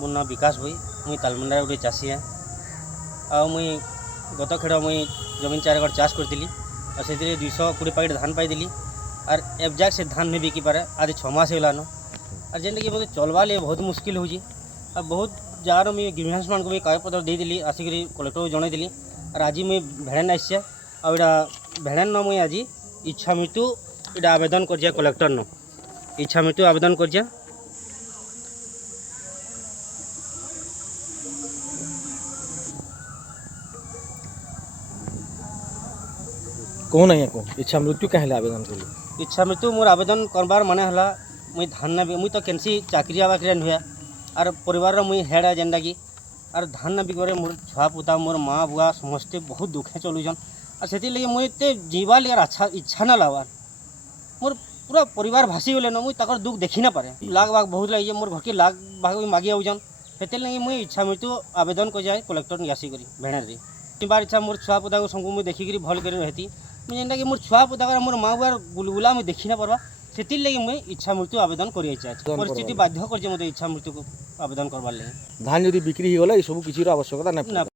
मोर ना विकास भाई मुई तालमंडा गोटे चाषी है मुई गत खेड़ मुई जमीन 4 एकड़ चाष करी और से 220 पैकेट धान पाई और एबजाक से धान नहीं बिकी पारे आज 6 मास होलान और जेनटा कि मतलब चलवा लिए बहुत मुश्किल हो बहुत जगार मुझे ग्रीवेंस मान को भी कागजपत्र देदेली आसिक कलेक्टर को जनईदेली और आज मुई भेड़ेन आसचे आईटा भेड़ेन न मुई आज इच्छा मृत्यु इटा आवेदन कर कलेक्टर न इच्छा मृत्यु आवेदन कर कौन है को इच्छा मृत्यु कहें आवेदन कर इच्छा मृत्यु मोर आवेदन करबार माने हला मुई धान ना मुई तो केनसी चाकरिया बाकरिया नुहे और परिवार मुई हेड है जेनटा कि और धान ना बिकबारे मोर छुआ पुता मोर माँ बुआ समस्ते बहुत दुखे चलुछन और से लगे मुई एते जीवा लियार अच्छा इच्छा ना लावार मोर पूरा परिवार भासी गले न मुई तकर दुख देखी ना पारे लाग बाग बहुत लगे मोर घर के लाग बाग मागी आउजन से लगे मुई इच्छा मृत्यु आवेदन कर जाए कलेक्टर आसी करी भेड़े रे बार इच्छा मोर छुआ पुता को सबको मुई देखिकी भल कर रहती मुझे जेनटा कि मोर छुआ पुता मोर माँ बुआर गुलगुला मुई देखी ना पारबा से लगे मुई इच्छा मृत्यु आवेदन कर परिस्थिति बाध्य कर इच्छा मृत्यु को आवेदन करवार लगे धान यदि बिक्री हो गला ये सब किसी आवश्यकता नहीं।